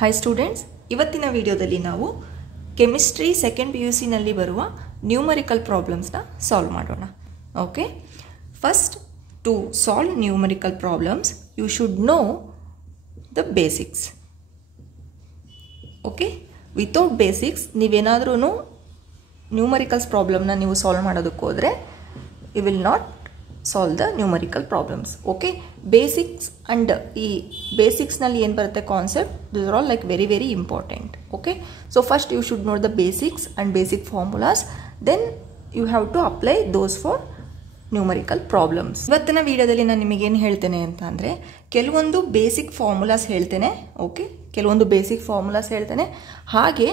Hi students, ಇವತ್ತಿನ ವಿಡಿಯೋದಲ್ಲಿ ನಾವು ಕೆಮಿಸ್ಟ್ರಿ ಸೆಕೆಂಡ್ PUC ನಲ್ಲಿ ಬರುವ ನ್ಯೂಮರಿಕಲ್ ಪ್ರಾಬ್ಲಮ್ಸ್ನ ಸಾಲ್ವ್ ಮಾಡೋಣ. Okay, first to solve numerical problems you should know the basics. Okay, without basics ನೀವೇನಾದ್ರೂ ನ್ಯೂಮರಿಕಲ್ಸ್ ಪ್ರಾಬ್ಲಮ್ನ ನೀವು ಸಾಲ್ವ್ ಮಾಡೋದಕ್ಕೆ ಹೋದರೆ you will not solve the numerical problems. Okay, basics and ಈ ಬೇಸಿಕ್ಸ್ನಲ್ಲಿ ಏನು ಬರುತ್ತೆ concept, this are all like very very important. Okay, so first you should know the basics and basic formulas, then you have to apply those for numerical problems. ಇವತ್ತಿನ ವಿಡಿಯೋದಲ್ಲಿ ನಾನು ನಿಮಗೇನು ಹೇಳ್ತೇನೆ ಅಂತ ಅಂದರೆ ಕೆಲವೊಂದು ಬೇಸಿಕ್ ಫಾರ್ಮುಲಾಸ್ ಹೇಳ್ತೇನೆ. ಓಕೆ, ಕೆಲವೊಂದು ಬೇಸಿಕ್ ಫಾರ್ಮುಲಾಸ್ ಹೇಳ್ತೇನೆ, ಹಾಗೆ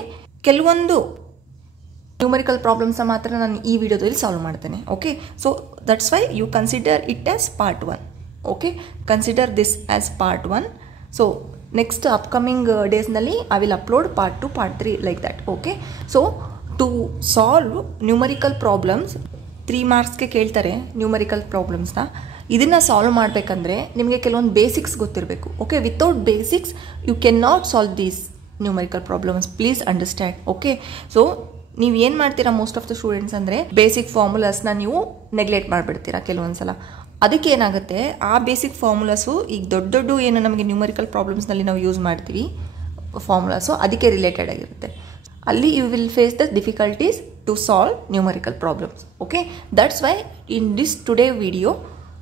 ಕೆಲವೊಂದು ನ್ಯೂಮರಿಕಲ್ ಪ್ರಾಬ್ಲಮ್ಸ್ ಮಾತ್ರ ನಾನು ಈ ವಿಡಿಯೋದಲ್ಲಿ ಸಾಲ್ವ್ ಮಾಡ್ತೇನೆ. Okay, so that's why you consider it as part 1. Okay, consider this as part 1. So next upcoming ಡೇಸ್ನಲ್ಲಿ I will upload part 2, part 3 like that. Okay, so to solve numerical problems 3 ಮಾರ್ಕ್ಸ್ಗೆ ಕೇಳ್ತಾರೆ numerical ಪ್ರಾಬ್ಲಮ್ಸ್ನ. ಇದನ್ನು solve ಮಾಡಬೇಕಂದ್ರೆ ನಿಮಗೆ ಕೆಲವೊಂದು basics ಗೊತ್ತಿರಬೇಕು. Okay, without basics you can not solve these numerical problems, please understand. Okay, so ನೀವು ಏನು ಮಾಡ್ತೀರಾ ಮೋಸ್ಟ್ ಆಫ್ ದ ಸ್ಟೂಡೆಂಟ್ಸ್ ಅಂದರೆ ಬೇಸಿಕ್ ಫಾರ್ಮುಲಾಸ್ನ ನೀವು ನೆಗ್ಲೆಕ್ಟ್ ಮಾಡಿಬಿಡ್ತೀರಾ ಕೆಲವೊಂದು ಸಲ. ಅದಕ್ಕೆ ಏನಾಗುತ್ತೆ, ಆ ಬೇಸಿಕ್ ಫಾರ್ಮುಲಾಸು ಈಗ ದೊಡ್ಡ ದೊಡ್ಡ ಏನು ನಮಗೆ ನ್ಯೂಮರಿಕಲ್ ಪ್ರಾಬ್ಲಮ್ಸ್ನಲ್ಲಿ ನಾವು ಯೂಸ್ ಮಾಡ್ತೀವಿ ಫಾರ್ಮುಲಾಸು, ಅದಕ್ಕೆ ರಿಲೇಟೆಡ್ ಆಗಿರುತ್ತೆ. ಅಲ್ಲಿ you will face the difficulties to solve numerical problems. Okay, that's why in this today video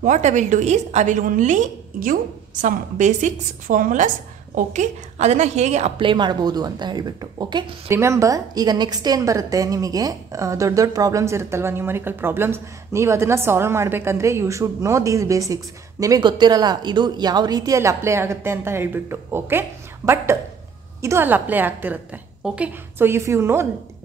what I will do is I will only give some basics formulas. Okay, ಅದನ್ನು ಹೇಗೆ apply ಮಾಡ್ಬೋದು ಅಂತ ಹೇಳಿಬಿಟ್ಟು. Okay, remember, ಈಗ next ಏನು ಬರುತ್ತೆ ನಿಮಗೆ, ದೊಡ್ಡ ದೊಡ್ಡ ಪ್ರಾಬ್ಲಮ್ಸ್ ಇರುತ್ತಲ್ವ ನ್ಯೂಮರಿಕಲ್ ಪ್ರಾಬ್ಲಮ್ಸ್, ನೀವು ಅದನ್ನು ಸಾಲ್ವ್ ಮಾಡಬೇಕಂದ್ರೆ you should know these basics. ನಿಮಗೆ ಗೊತ್ತಿರಲ್ಲ ಇದು ಯಾವ ರೀತಿಯಲ್ಲಿ ಅಪ್ಲೈ ಆಗುತ್ತೆ ಅಂತ ಹೇಳಿಬಿಟ್ಟು. ಓಕೆ, ಬಟ್ ಇದು ಅಲ್ಲಿ ಅಪ್ಲೈ ಆಗ್ತಿರುತ್ತೆ. Okay, so if you know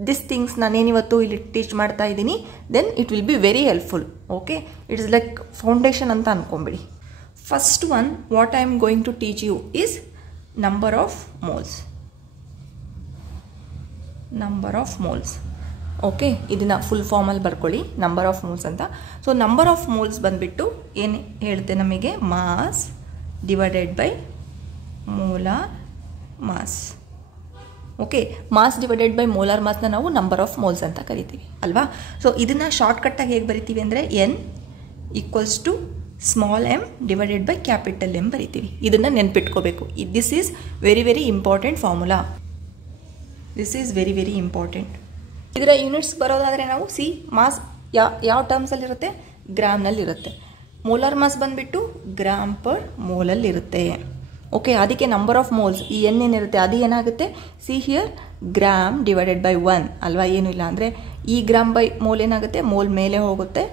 this things, ನಾನೇನಿವತ್ತು ಇಲ್ಲಿ ಟೀಚ್ ಮಾಡ್ತಾ ಇದ್ದೀನಿ, then it will be very helpful. Okay, it is like foundation ಅಂತ ಅಂದ್ಕೊಂಬಿಡಿ. First one what I am going to teach you is number of moles. Number of moles. Okay, ಇದನ್ನು full ಫಾರ್ಮಲ್ಲಿ ಬರ್ಕೊಳ್ಳಿ, number of moles ಅಂತ. So number of moles ಬಂದುಬಿಟ್ಟು ಏನು ಹೇಳುತ್ತೆ ನಮಗೆ, mass divided by molar mass. Okay, mass divided by molar ಮಾಸ್ನ ನಾವು number of moles ಅಂತ ಕರಿತೀವಿ ಅಲ್ವಾ. ಸೊ ಇದನ್ನು ಶಾರ್ಟ್ಕಟ್ಟಾಗಿ ಹೇಗೆ ಬರಿತೀವಿ ಅಂದರೆ n equals to small m divided by capital M ಬರಿತೀವಿ. ಇದನ್ನು ನೆನ್ಪಿಟ್ಕೋಬೇಕು. This is very very important formula. This is very very important. ಇದರ ಯೂನಿಟ್ಸ್ ಬರೋದಾದರೆ ನಾವು ಮಾಸ್ ಯಾವ ಟರ್ಮ್ಸಲ್ಲಿರುತ್ತೆ, ಗ್ರಾಮ್ನಲ್ಲಿರುತ್ತೆ. ಮೋಲಾರ್ ಮಾಸ್ ಬಂದುಬಿಟ್ಟು ಗ್ರಾಮ್ ಪರ್ ಮೋಲಲ್ಲಿರುತ್ತೆ. ಓಕೆ, ಅದಕ್ಕೆ ನಂಬರ್ ಆಫ್ ಮೋಲ್ಸ್ ಈ n ಏನಿರುತ್ತೆ ಅದು ಏನಾಗುತ್ತೆ, ಹಿಯರ್ ಗ್ರಾಮ್ ಡಿವೈಡೆಡ್ ಬೈ 1 ಅಲ್ವಾ. ಏನೂ ಇಲ್ಲ ಅಂದರೆ ಈ ಗ್ರಾಮ್ ಬೈ ಮೋಲ್ ಏನಾಗುತ್ತೆ, ಮೋಲ್ ಮೇಲೆ ಹೋಗುತ್ತೆ,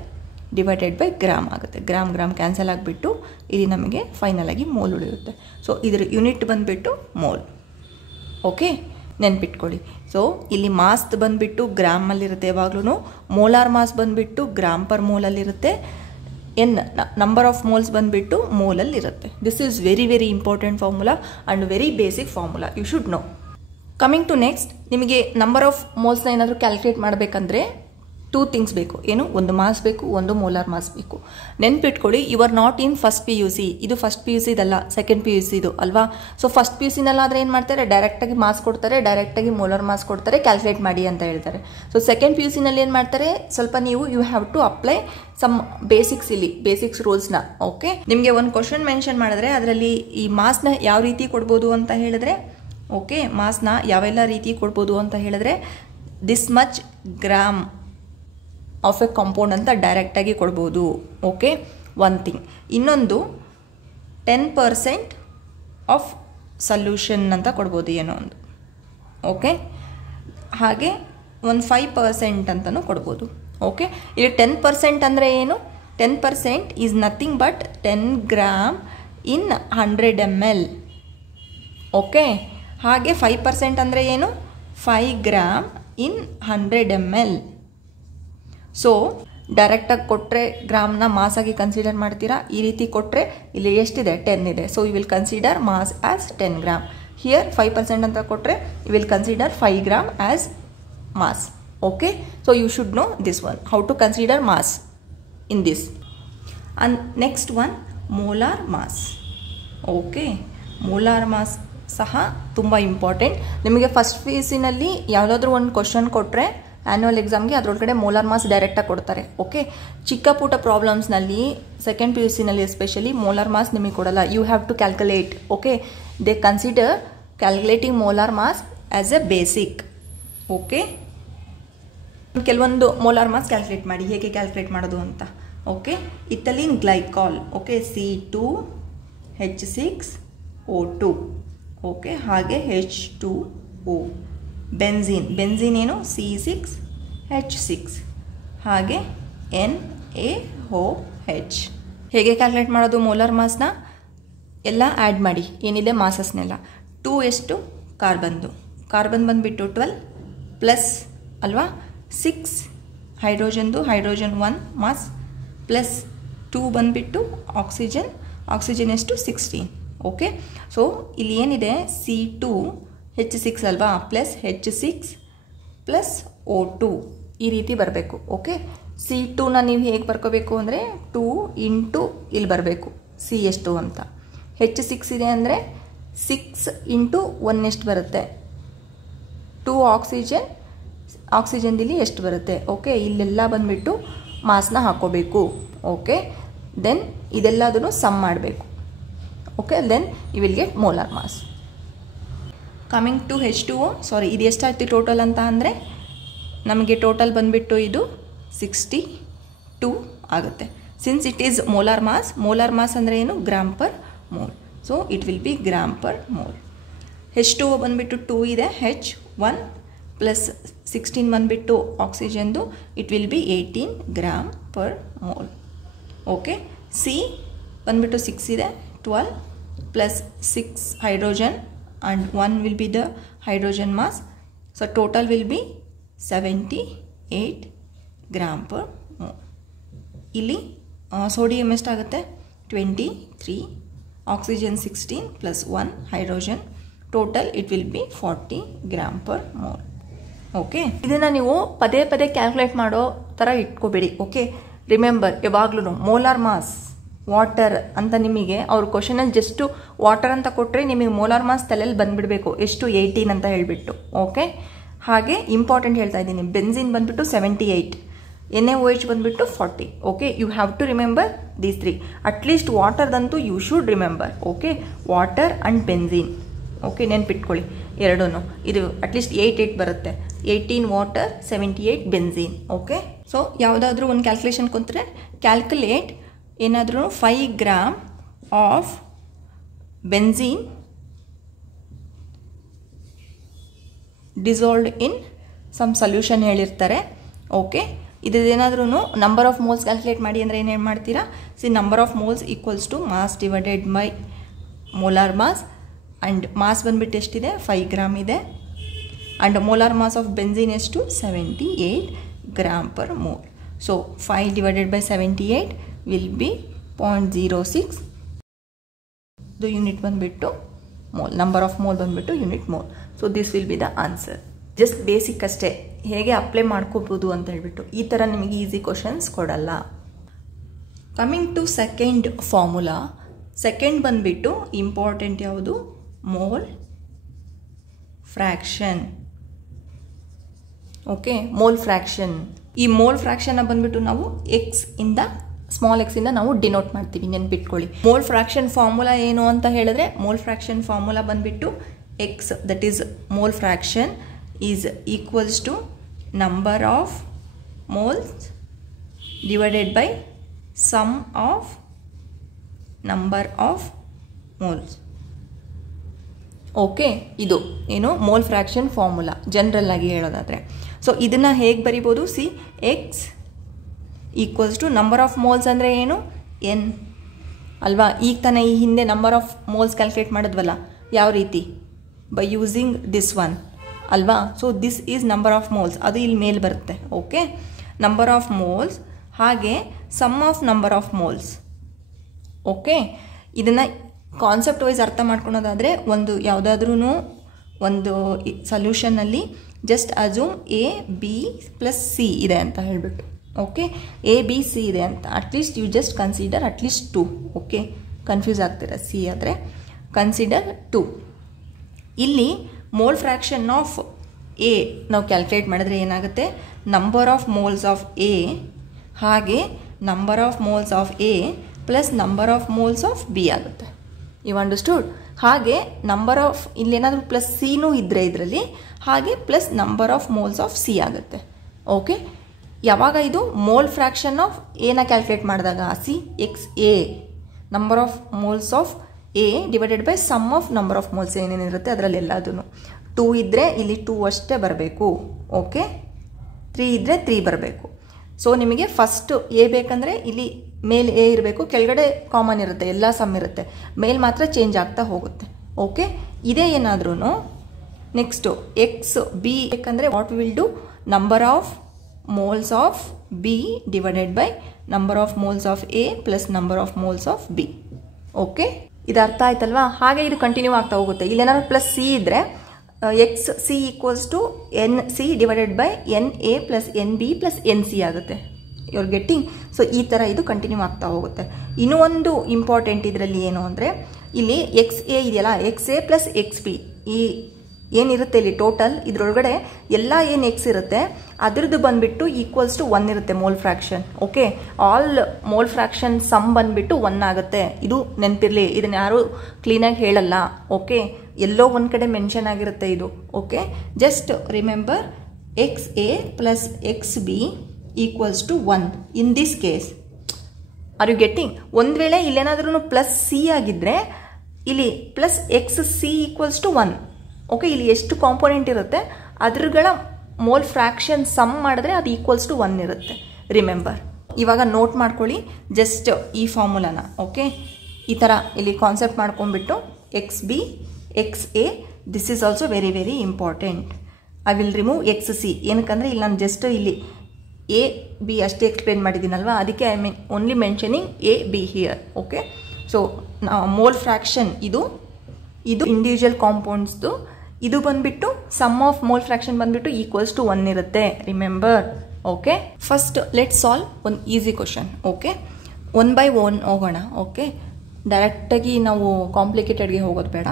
ಡಿವೈಡೆಡ್ ಬೈ ಗ್ರಾಮ್ ಆಗುತ್ತೆ. ಗ್ರಾಮ್ ಗ್ರಾಮ್ ಕ್ಯಾನ್ಸಲ್ ಆಗಿಬಿಟ್ಟು ಇಲ್ಲಿ ನಮಗೆ ಫೈನಲ್ ಆಗಿ ಮೋಲ್ ಉಳಿಯುತ್ತೆ. ಸೊ ಇದರ ಯೂನಿಟ್ ಬಂದುಬಿಟ್ಟು ಮೋಲ್. ಓಕೆ, ನೆನ್ಪಿಟ್ಕೊಳ್ಳಿ. ಸೊ ಇಲ್ಲಿ ಮಾಸ್ ಬಂದುಬಿಟ್ಟು ಗ್ರಾಮಲ್ಲಿರುತ್ತೆ ಯಾವಾಗಲೂ, ಮೋಲಾರ್ ಮಾಸ್ ಬಂದುಬಿಟ್ಟು ಗ್ರಾಮ್ ಪರ್ ಮೋಲಲ್ಲಿರುತ್ತೆ, ನಂಬರ್ ಆಫ್ ಮೋಲ್ಸ್ ಬಂದುಬಿಟ್ಟು ಮೋಲಲ್ಲಿರುತ್ತೆ. This is very very important formula and very basic formula, you should know. Coming to next, ನಿಮಗೆ ನಂಬರ್ ಆಫ್ ಮೋಲ್ಸ್ನ ಏನಾದರೂ ಕ್ಯಾಲ್ಕುಲೇಟ್ ಮಾಡಬೇಕಂದ್ರೆ 2 ಥಿಂಗ್ಸ್ ಬೇಕು. ಏನು, ಒಂದು ಮಾಸ್ ಬೇಕು, ಒಂದು ಮೋಲಾರ್ ಮಾಸ್ ಬೇಕು. ನೆನ್ಪಿಟ್ಕೊಳ್ಳಿ, you are not in first PUC. ಇದು ಫಸ್ಟ್ PUC ಇದಲ್ಲ, ಸೆಕೆಂಡ್ PUC ಇದು ಅಲ್ವಾ. ಸೊ ಫಸ್ಟ್ PUCನಲ್ಲಾದರೆ ಏನು ಮಾಡ್ತಾರೆ, ಡೈರೆಕ್ಟಾಗಿ ಮಾಸ್ ಕೊಡ್ತಾರೆ, ಡೈರೆಕ್ಟಾಗಿ ಮೋಲಾರ್ ಮಾಸ್ ಕೊಡ್ತಾರೆ, ಕ್ಯಾಲ್ಕುಲೇಟ್ ಮಾಡಿ ಅಂತ ಹೇಳ್ತಾರೆ. ಸೊ ಸೆಕೆಂಡ್ PUCನಲ್ಲಿ ಏನು ಮಾಡ್ತಾರೆ, ಸ್ವಲ್ಪ ನೀವು you have to apply some basics, ಇಲ್ಲಿ ಬೇಸಿಕ್ಸ್ ರೂಲ್ಸ್ನ. ಓಕೆ, ನಿಮಗೆ ಒಂದು ಕ್ವಶನ್ ಮೆನ್ಷನ್ ಮಾಡಿದ್ರೆ ಅದರಲ್ಲಿ ಈ ಮಾಸ್ನ ಯಾವ ರೀತಿ ಕೊಡ್ಬೋದು ಅಂತ ಹೇಳಿದ್ರೆ, ಓಕೆ, ಮಾಸ್ನ ಯಾವೆಲ್ಲ ರೀತಿ ಕೊಡ್ಬೋದು ಅಂತ ಹೇಳಿದ್ರೆ, this much gram of A compound ಅಂತ ಡೈರೆಕ್ಟಾಗಿ ಕೊಡ್ಬೋದು. Okay, one thing. ಇನ್ನೊಂದು 10% ಆಫ್ ಸಲ್ಯೂಷನ್ ಅಂತ ಕೊಡ್ಬೋದು, ಏನೋ ಒಂದು. ಓಕೆ, ಹಾಗೆ ಒಂದು 5% ಅಂತಲೂ ಕೊಡ್ಬೋದು. ಓಕೆ, ಇಲ್ಲಿ 10% ಅಂದರೆ ಏನು, 10% is nothing but 10 gram in 100 ml. Okay, ಹಾಗೆ 5% ಅಂದರೆ ಏನು, 5 ಗ್ರಾಮ್ ಇನ್ 100 ml. ಸೊ ಡೈರೆಕ್ಟಾಗಿ ಕೊಟ್ಟರೆ ಗ್ರಾಮ್ನ ಮಾಸಾಗಿ ಕನ್ಸಿಡರ್ ಮಾಡ್ತೀರಾ, ಈ ರೀತಿ ಕೊಟ್ಟರೆ ಇಲ್ಲಿ ಎಷ್ಟಿದೆ, 10 ಇದೆ. So you will consider mass as 10 gram. Here 5% ಅಂತ ಕೊಟ್ಟರೆ you will consider 5 gram as mass. Okay, so you should know this one, how to consider mass in this. And next one, molar mass. Okay, molar mass ಸಹ ತುಂಬ important. ನಿಮಗೆ first PUCನಲ್ಲಿ ಯಾವುದಾದ್ರೂ ಒಂದು question ಕೊಟ್ಟರೆ annual ಎಕ್ಸಾಮ್ಗೆ ಅದರೊಳಗಡೆ molar mass ಡೈರೆಕ್ಟಾಗಿ ಕೊಡ್ತಾರೆ. ಓಕೆ, ಚಿಕ್ಕ ಪುಟ್ಟ ಪ್ರಾಬ್ಲಮ್ಸ್ನಲ್ಲಿ ಸೆಕೆಂಡ್ PUCನಲ್ಲಿ ಎಸ್ಪೆಷಲಿ ಮೋಲಾರ್ ಮಾಸ್ ನಿಮಗೆ ಕೊಡಲ್ಲ. You have to calculate. Okay, they consider calculating molar mass as a basic. Okay, ಕೆಲವೊಂದು ಮೋಲಾರ್ ಮಾಸ್ ಕ್ಯಾಲ್ಕುಲೇಟ್ ಮಾಡಿ, ಹೇಗೆ ಕ್ಯಾಲ್ಕುಲೇಟ್ ಮಾಡೋದು ಅಂತ. Okay, ethylene glycol. Okay, C2H6O2. Okay, ಹಾಗೆ H2O. ಬೆನ್ಝೀನ್ ಏನು C6H6, ಹಾಗೆ NaOH. ಹೇಗೆ ಕ್ಯಾಲ್ಕುಲೇಟ್ ಮಾಡೋದು ಮೋಲಾರ್ ಮಾಸ್ನ? ಎಲ್ಲ ಆ್ಯಡ್ ಮಾಡಿ, ಏನಿದೆ ಮಾಸಸ್ನೆಲ್ಲ. 2 ಎಷ್ಟು? ಕಾರ್ಬನ್ ಬಂದುಬಿಟ್ಟು 12 ಪ್ಲಸ್ ಅಲ್ವಾ, 6 ಹೈಡ್ರೋಜನ್ 1 ಮಾಸ್ ಪ್ಲಸ್ 2 ಬಂದುಬಿಟ್ಟು ಆಕ್ಸಿಜನ್ ಎಷ್ಟು? 16. ಓಕೆ, ಸೊ ಇಲ್ಲಿ ಏನಿದೆ C2H6 ಅಲ್ವಾ, ಪ್ಲಸ್ H6 ಪ್ಲಸ್ O2 ಈ ರೀತಿ ಬರಬೇಕು. ಓಕೆ, C2ನ ನೀವು ಹೇಗೆ ಬರ್ಕೋಬೇಕು ಅಂದರೆ 2 ಇಂಟು ಇಲ್ಲಿ ಬರಬೇಕು C ಎಷ್ಟು ಅಂತ. H6 ಇದೆ ಅಂದರೆ 6 ಇಂಟು 1 ಎಷ್ಟು ಬರುತ್ತೆ? 2 ಆಕ್ಸಿಜನ್ದಲ್ಲಿ ಎಷ್ಟು ಬರುತ್ತೆ? ಓಕೆ, ಇಲ್ಲೆಲ್ಲ ಬಂದುಬಿಟ್ಟು ಮಾಸ್ನ ಹಾಕೋಬೇಕು. ಓಕೆ, ದೆನ್ ಇದೆಲ್ಲದನ್ನು ಸಮ್ ಮಾಡಬೇಕು. Okay, then you will get molar mass. Coming to H2O, sorry, ಇದು ಎಷ್ಟಾಯ್ತು ಟೋಟಲ್ ಅಂತ ಅಂದರೆ ನಮಗೆ ಟೋಟಲ್ ಬಂದುಬಿಟ್ಟು ಇದು 62 ಆಗುತ್ತೆ. Since it is molar mass ಅಂದರೆ ಏನು? Gram per mole. So it will be gram per mole. H2O ಬಂದುಬಿಟ್ಟು 2 ಇದೆ, H1 ಪ್ಲಸ್ 16 ಬಂದುಬಿಟ್ಟು ಆಕ್ಸಿಜನ್ದು, it will be 18 gram per mole. Okay, C ಬಂದುಬಿಟ್ಟು 6 ಇದೆ, 12 plus 6 hydrogen and 1 will be the hydrogen mass. So total will be 78 gram per mole. ಇಲ್ಲಿ sodium ಎಷ್ಟಾಗುತ್ತೆ? 23, oxygen 16 plus 1 hydrogen, total it will B 40 gram per mole. Okay, ಇದನ್ನು ನೀವು ಪದೇ ಪದೇ calculate ಮಾಡೋ ಥರ ಇಟ್ಕೋಬೇಡಿ. ಓಕೆ, ರಿಮೆಂಬರ್, ಯಾವಾಗ್ಲೂ ಮೋಲಾರ್ ಮಾಸ್ ವಾಟರ್ ಅಂತ ನಿಮಗೆ ಅವ್ರ ಕ್ವಶನಲ್ಲಿ ಜಸ್ಟು ವಾಟರ್ ಅಂತ ಕೊಟ್ಟರೆ ನಿಮಗೆ ಮೋಲಾರ್ ಮಾಸ್ ತಲೆಯಲ್ಲಿ ಬಂದುಬಿಡಬೇಕು, ಎಷ್ಟು? 18 ಅಂತ ಹೇಳಿಬಿಟ್ಟು. ಓಕೆ, ಹಾಗೆ ಇಂಪಾರ್ಟೆಂಟ್ ಹೇಳ್ತಾ ಇದ್ದೀನಿ, ಬೆನ್ಝೀನ್ ಬಂದುಬಿಟ್ಟು 78, NaOH ಬಂದುಬಿಟ್ಟು 40. Okay, you have to remember these 3. At least ವಾಟರ್ದಂತೂ you should remember. Okay, water and benzene. Okay, ನೆನ್ಪಿಟ್ಕೊಳ್ಳಿ ಎರಡೂ. ಇದು ಅಟ್ಲೀಸ್ಟ್ 8 ಬರುತ್ತೆ. 18 ವಾಟರ್, 78 ಬೆನ್ಝೀನ್. ಓಕೆ, ಸೊ ಯಾವುದಾದ್ರೂ ಒಂದು ಕ್ಯಾಲ್ಕುಲೇಷನ್ ಕೊಂತರೆ ಕ್ಯಾಲ್ಕುಲೇಟ್ ಏನಾದರೂ 5 gram of benzene dissolved in some solution ಹೇಳಿರ್ತಾರೆ. ಓಕೆ, ಇದೇನಾದ್ರೂ ನಂಬರ್ ಆಫ್ ಮೋಲ್ಸ್ ಕ್ಯಾಲ್ಕುಲೇಟ್ ಮಾಡಿ ಅಂದರೆ ಏನೇನು ಮಾಡ್ತೀರಾ? Number of moles equals to mass divided by molar mass. And mass ಬಂದುಬಿಟ್ಟು ಎಷ್ಟಿದೆ? 5 ಗ್ರಾಮ್ ಇದೆ. And molar mass of benzene ಎಷ್ಟು? 78 gram per mole. So 5 divided by 78 will be 0.06. ಇದು ಯೂನಿಟ್ ಬಂದುಬಿಟ್ಟು ಮೋಲ್. ನಂಬರ್ ಆಫ್ ಮೋಲ್ ಬಂದುಬಿಟ್ಟು unit mole. So this will be the answer. Just basic ಅಷ್ಟೇ, ಹೇಗೆ apply ಮಾಡ್ಕೋಬೋದು ಅಂತ ಹೇಳ್ಬಿಟ್ಟು. ಈ ಥರ ನಿಮಗೆ ಈಸಿ ಕ್ವಶನ್ಸ್ ಕೊಡಲ್ಲ. Coming to second formula. Second ಬಂದುಬಿಟ್ಟು ಇಂಪಾರ್ಟೆಂಟ್ ಯಾವುದು? Mole fraction. Okay, mole fraction. ಈ ಮೋಲ್ ಫ್ರ್ಯಾಕ್ಷನ್ನ ಬಂದುಬಿಟ್ಟು ನಾವು ಸ್ಮಾಲ್ ಎಕ್ಸ್ ಇಂದ ನಾವು ಡಿನೋಟ್ ಮಾಡ್ತೀವಿ, ನೆನ್ಪಿಟ್ಕೊಳ್ಳಿ. ಮೋಲ್ ಫ್ರ್ಯಾಕ್ಷನ್ ಫಾರ್ಮುಲಾ ಏನು ಅಂತ ಹೇಳಿದ್ರೆ, ಮೋಲ್ ಫ್ರ್ಯಾಕ್ಷನ್ ಫಾರ್ಮುಲಾ ಬಂದುಬಿಟ್ಟು x, that is mole fraction is equals to number of moles divided by sum of number of moles. Okay, ಇದು ಏನು ಮೋಲ್ ಫ್ರ್ಯಾಕ್ಷನ್ ಫಾರ್ಮುಲಾ ಜನರಲ್ ಆಗಿ ಹೇಳೋದಾದರೆ. ಸೊ ಇದನ್ನು ಹೇಗೆ ಬರಿಬೋದು? X equals to number of moles ಅಂದರೆ ಏನು? ಎನ್ ಅಲ್ವಾ? ಈಗ ತಾನೇ ಈ ಹಿಂದೆ ನಂಬರ್ ಆಫ್ ಮೋಲ್ಸ್ ಕ್ಯಾಲ್ಕುಲೇಟ್ ಮಾಡಿದ್ವಲ್ಲ, ಯಾವ ರೀತಿ? ಬೈ ಯೂಸಿಂಗ್ ದಿಸ್ ಒನ್ ಅಲ್ವಾ? So this is number of moles, ಅದು ಇಲ್ಲಿ ಮೇಲೆ ಬರುತ್ತೆ. ಓಕೆ, ನಂಬರ್ ಆಫ್ ಮೋಲ್ಸ್, ಹಾಗೆ sum of number of moles. Okay, ಇದನ್ನು ಕಾನ್ಸೆಪ್ಟ್ ವೈಸ್ ಅರ್ಥ ಮಾಡ್ಕೊಳೋದಾದರೆ, ಒಂದು ಯಾವುದಾದ್ರೂ ಒಂದು ಸೊಲ್ಯೂಷನ್ನಲ್ಲಿ ಜಸ್ಟ್ ಅಜ್ಯೂಮ್ A,B+C ಇದೆ ಅಂತ ಹೇಳಿಬಿಟ್ಟು. ಓಕೆ, A,B,C ಇದೆ ಅಂತ. At least you just consider at least 2. Okay, confuse ಆಗ್ತೀರಾ C ಆದರೆ. ಕನ್ಸಿಡರ್ 2. ಇಲ್ಲಿ ಮೋಲ್ ಫ್ರ್ಯಾಕ್ಷನ್ ಆಫ್ ಎ ನಾವು ಕ್ಯಾಲ್ಕುಲೇಟ್ ಮಾಡಿದ್ರೆ ಏನಾಗುತ್ತೆ, number of moles of A ಹಾಗೆ number of moles of A plus number of moles of B ಆಗುತ್ತೆ. You understood? ಹಾಗೆ number of ಇಲ್ಲೇನಾದರೂ ಪ್ಲಸ್ ಸಿನೂ ಇದ್ದರೆ ಇದರಲ್ಲಿ, ಹಾಗೆ plus number of moles of C ಆಗುತ್ತೆ. ಓಕೆ, ಯಾವಾಗ ಇದು ಮೋಲ್ ಫ್ರ್ಯಾಕ್ಷನ್ ಆಫ್ ಎನ ಕ್ಯಾಲ್ಕುಲೇಟ್ ಮಾಡಿದಾಗ see x A number of moles of A divided by sum of number of moles ಏನೇನಿರುತ್ತೆ ಅದರಲ್ಲಿ ಎಲ್ಲದೂ 2 ಇದ್ದರೆ ಇಲ್ಲಿ 2 ಅಷ್ಟೇ ಬರಬೇಕು. ಓಕೆ, 3 ಇದ್ದರೆ 3 ಬರಬೇಕು. ಸೊ ನಿಮಗೆ ಫಸ್ಟು ಎ ಬೇಕಂದರೆ ಇಲ್ಲಿ ಮೇಲ್ ಎ ಇರಬೇಕು, ಕೆಳಗಡೆ ಕಾಮನ್ ಇರುತ್ತೆ, ಎಲ್ಲ ಸಮ್ ಇರುತ್ತೆ, ಮೇಲ್ ಮಾತ್ರ ಚೇಂಜ್ ಆಗ್ತಾ ಹೋಗುತ್ತೆ. ಓಕೆ, ಇದೇ ಏನಾದ್ರೂ ನೆಕ್ಸ್ಟು ಎಕ್ಸ್ ಬಿ ಬೇಕಂದರೆ what will do, number of moles of B divided by number of moles of A plus number of moles of B. Okay, ಇದು ಅರ್ಥ ಆಯ್ತಲ್ವಾ? ಹಾಗೆ ಇದು ಕಂಟಿನ್ಯೂ ಆಗ್ತಾ ಹೋಗುತ್ತೆ. ಇಲ್ಲೇನಾದ್ರು ಪ್ಲಸ್ ಸಿ ಇದ್ದರೆ x C equals to n C divided by n A plus n B plus n C ಆಗುತ್ತೆ. You're getting? ಸೊ ಈ ಥರ ಇದು ಕಂಟಿನ್ಯೂ ಆಗ್ತಾ ಹೋಗುತ್ತೆ. ಇನ್ನೂ ಒಂದು ಇಂಪಾರ್ಟೆಂಟ್ ಇದರಲ್ಲಿ ಏನು ಅಂದರೆ, ಇಲ್ಲಿ ಎಕ್ಸ್ ಎ ಇದೆಯಲ್ಲ, X a plus x B ಈ ಏನಿರುತ್ತೆ ಇಲ್ಲಿ ಟೋಟಲ್ ಇದರೊಳಗಡೆ ಎಲ್ಲ ಏನು ಎಕ್ಸ್ ಇರುತ್ತೆ ಅದರದ್ದು ಬಂದುಬಿಟ್ಟು ಈಕ್ವಲ್ಸ್ ಟು 1 ಇರುತ್ತೆ mole fraction. Okay, all mole fraction sum ಬಂದುಬಿಟ್ಟು 1 ಆಗುತ್ತೆ. ಇದು ನೆನಪಿರಲಿ, ಇದನ್ನು ಯಾರೂ ಕ್ಲೀನಾಗಿ ಹೇಳಲ್ಲ. ಓಕೆ, ಎಲ್ಲೋ ಒಂದು ಕಡೆ ಮೆನ್ಷನ್ ಆಗಿರುತ್ತೆ ಇದು. Okay, just remember x a plus x b equals to 1 in this case. Are you getting? ಒಂದು ವೇಳೆ ಇಲ್ಲೇನಾದ್ರೂ ಪ್ಲಸ್ ಸಿ ಆಗಿದ್ದರೆ ಇಲ್ಲಿ plus x C equals to 1. Okay, ಇಲ್ಲಿ ಎಷ್ಟು ಕಾಂಪೋನೆಂಟ್ ಇರುತ್ತೆ ಅದ್ರಗಳ ಮೋಲ್ ಫ್ರ್ಯಾಕ್ಷನ್ ಸಮ್ ಮಾಡಿದ್ರೆ ಅದು ಈಕ್ವಲ್ಸ್ ಟು 1 ಇರುತ್ತೆ. ರಿಮೆಂಬರ್, ಇವಾಗ ನೋಟ್ ಮಾಡ್ಕೊಳ್ಳಿ ಜಸ್ಟ್ ಈ ಫಾರ್ಮುಲಾನ. ಓಕೆ, ಈ ಥರ ಇಲ್ಲಿ ಕಾನ್ಸೆಪ್ಟ್ ಮಾಡ್ಕೊಂಡ್ಬಿಟ್ಟು x B x A, this is also very very important. I will remove x C. ಏನಕ್ಕಂದರೆ ಇಲ್ಲಿ ನಾನು ಜಸ್ಟ್ ಇಲ್ಲಿ ಎ ಬಿ ಅಷ್ಟೇ ಎಕ್ಸ್ಪ್ಲೇನ್ ಮಾಡಿದ್ದೀನಲ್ವಾ, ಅದಕ್ಕೆ I mean only mentioning A B here. Okay, so mole fraction ಇದು individual ಕಾಂಪೌಂಡ್ಸ್ದು, ಇದು ಬಂದುಬಿಟ್ಟು ಸಮ್ ಆಫ್ ಮೋಲ್ ಫ್ರ್ಯಾಕ್ಷನ್ ಬಂದುಬಿಟ್ಟು ಈಕ್ವಲ್ಸ್ ಟು 1 ಇರುತ್ತೆ. Remember? Okay, first let solve ಒಂದು ಈಸಿ ಕ್ವಶನ್. ಓಕೆ, 1 by 1 ಹೋಗೋಣ. ಓಕೆ, ಡೈರೆಕ್ಟಾಗಿ ನಾವು ಕಾಂಪ್ಲಿಕೇಟೆಡ್ಗೆ ಹೋಗೋದು ಬೇಡ.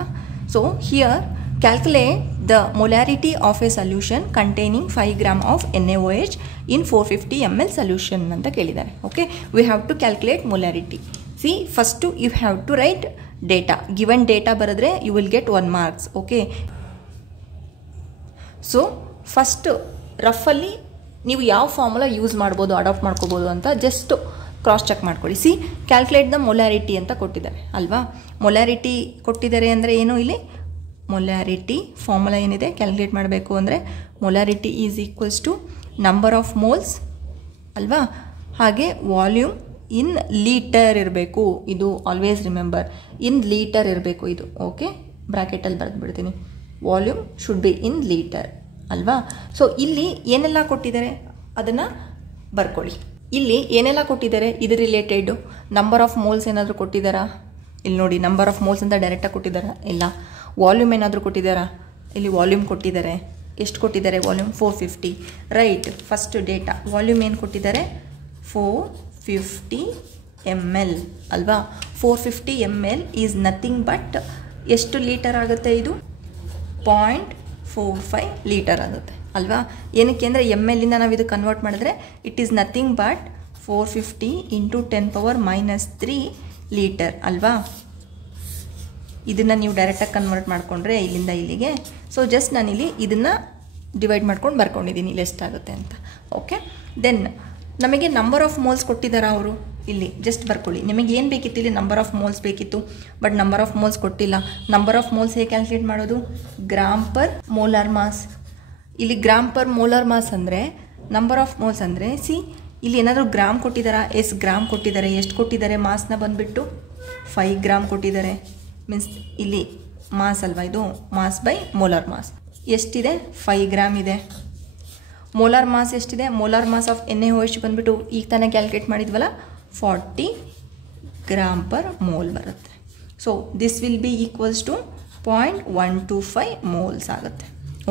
So here calculate the molarity of a solution containing 5 grams of NaOH in 450 ml solution ಅಂತ ಕೇಳಿದ್ದಾರೆ. Okay, we have to calculate molarity. See first you have to write data. Given data ಬರೆದ್ರೆ you will get 1 marks. Okay, so first ರಫಲ್ಲಿ ನೀವು ಯಾವ formula use ಮಾಡ್ಬೋದು, adapt ಮಾಡ್ಕೋಬೋದು ಅಂತ just cross check ಮಾಡ್ಕೊಳ್ಳಿ. ಸಿ ಕ್ಯಾಲ್ಕುಲೇಟ್ ದ ಮೊಲಾರಿಟಿ ಅಂತ ಕೊಟ್ಟಿದ್ದಾರೆ ಅಲ್ವಾ? ಮೊಲಾರಿಟಿ ಕೊಟ್ಟಿದ್ದಾರೆ ಅಂದರೆ ಏನು, ಇಲ್ಲಿ ಮೊಲಾರಿಟಿ ಫಾರ್ಮುಲಾ ಏನಿದೆ ಕ್ಯಾಲ್ಕುಲೇಟ್ ಮಾಡಬೇಕು ಅಂದರೆ molarity is equals to number of moles ಅಲ್ವಾ, ಹಾಗೆ ವಾಲ್ಯೂಮ್ ಇನ್ ಲೀಟರ್ ಇರಬೇಕು. ಇದು ಆಲ್ವೇಸ್ ರಿಮೆಂಬರ್, ಇನ್ ಲೀಟರ್ ಇರಬೇಕು ಇದು. ಓಕೆ, ಬ್ರ್ಯಾಕೆಟಲ್ಲಿ ಬರೆದು ಬಿಡ್ತೀನಿ, volume should be in litre ಅಲ್ವಾ? ಸೊ ಇಲ್ಲಿ ಏನೆಲ್ಲ ಕೊಟ್ಟಿದ್ದಾರೆ ಅದನ್ನು ಬರ್ಕೊಳ್ಳಿ. ಇಲ್ಲಿ ಏನೆಲ್ಲ ಕೊಟ್ಟಿದ್ದಾರೆ ಇದು ರಿಲೇಟೆಡು. ನಂಬರ್ ಆಫ್ ಮೋಲ್ಸ್ ಏನಾದರೂ ಕೊಟ್ಟಿದ್ದಾರಾ? ಇಲ್ಲಿ ನೋಡಿ, ನಂಬರ್ ಆಫ್ ಮೋಲ್ಸ್ ಅಂತ ಡೈರೆಕ್ಟಾಗಿ ಕೊಟ್ಟಿದ್ದಾರಾ? ಇಲ್ಲ. ವಾಲ್ಯೂಮ್ ಏನಾದರೂ ಕೊಟ್ಟಿದ್ದಾರಾ? ಇಲ್ಲಿ ವಾಲ್ಯೂಮ್ ಕೊಟ್ಟಿದ್ದಾರೆ. ಎಷ್ಟು ಕೊಟ್ಟಿದ್ದಾರೆ volume? 450. Right, first data volume ಏನು ಕೊಟ್ಟಿದ್ದಾರೆ? 450 ml ಅಲ್ವಾ? 450 ml ಈಸ್ ನಥಿಂಗ್ ಬಟ್ ಎಷ್ಟು ಲೀಟರ್ ಆಗುತ್ತೆ ಇದು? 0.45 ಲೀಟರ್ ಆಗುತ್ತೆ ಅಲ್ವಾ? ಏನಕ್ಕೆ ಅಂದರೆ MLಯಿಂದ ನಾವು ಇದು ಕನ್ವರ್ಟ್ ಮಾಡಿದ್ರೆ it is nothing but 450 into 10⁻³ litre ಅಲ್ವಾ? ಇದನ್ನು ನೀವು ಡೈರೆಕ್ಟಾಗಿ ಕನ್ವರ್ಟ್ ಮಾಡಿಕೊಂಡ್ರೆ ಇಲ್ಲಿಂದ ಇಲ್ಲಿಗೆ. ಸೊ ಜಸ್ಟ್ ನಾನಿಲ್ಲಿ ಇದನ್ನು ಡಿವೈಡ್ ಮಾಡ್ಕೊಂಡು ಬರ್ಕೊಂಡಿದ್ದೀನಿ ಇಲ್ಲಿ ಎಷ್ಟಾಗುತ್ತೆ ಅಂತ. ಓಕೆ, ದೆನ್ ನಮಗೆ ನಂಬರ್ ಆಫ್ ಮೋಲ್ಸ್ ಕೊಟ್ಟಿದ್ದಾರೆ ಅವರು. ಇಲ್ಲಿ ಜಸ್ಟ್ ಬರ್ಕೊಳ್ಳಿ, ನಿಮಗೆ ಏನು ಬೇಕಿತ್ತು? ಇಲ್ಲಿ ನಂಬರ್ ಆಫ್ ಮೋಲ್ಸ್ ಬೇಕಿತ್ತು, ಬಟ್ ನಂಬರ್ ಆಫ್ ಮೋಲ್ಸ್ ಕೊಟ್ಟಿಲ್ಲ. ನಂಬರ್ ಆಫ್ ಮೋಲ್ಸ್ ಹೇಗೆ ಕ್ಯಾಲ್ಕುಲೇಟ್ ಮಾಡೋದು? Gram per molar mass. ಇಲ್ಲಿ ಗ್ರಾಮ್ ಪರ್ ಮೋಲಾರ್ ಮಾಸ್ ಅಂದರೆ ನಂಬರ್ ಆಫ್ ಮೋಲ್ಸ್ ಅಂದರೆ ಸಿ ಇಲ್ಲಿ ಏನಾದರೂ ಗ್ರಾಮ್ ಕೊಟ್ಟಿದ್ದಾರಾ? ಎಸ್ ಗ್ರಾಮ್ ಕೊಟ್ಟಿದ್ದಾರೆ. ಎಷ್ಟು ಕೊಟ್ಟಿದ್ದಾರೆ? ಮಾಸ್ನ ಬಂದುಬಿಟ್ಟು 5 grams ಕೊಟ್ಟಿದ್ದಾರೆ. ಮೀನ್ಸ್ ಇಲ್ಲಿ ಮಾಸ್ ಅಲ್ವಾ, ಇದು ಮಾಸ್ ಬೈ ಮೋಲಾರ್ ಮಾಸ್ ಎಷ್ಟಿದೆ? 5 grams ಇದೆ. ಮೋಲಾರ್ ಮಾಸ್ ಎಷ್ಟಿದೆ? ಮೋಲಾರ್ ಮಾಸ್ ಆಫ್ NaOH ಬಂದುಬಿಟ್ಟು ಈಗ ತಾನೇ ಕ್ಯಾಲ್ಕುಲೇಟ್ ಮಾಡಿದ್ವಲ್ಲ 40 grams per mole ಬರುತ್ತೆ. So this will be equals to 0.125 moles ಆಗುತ್ತೆ.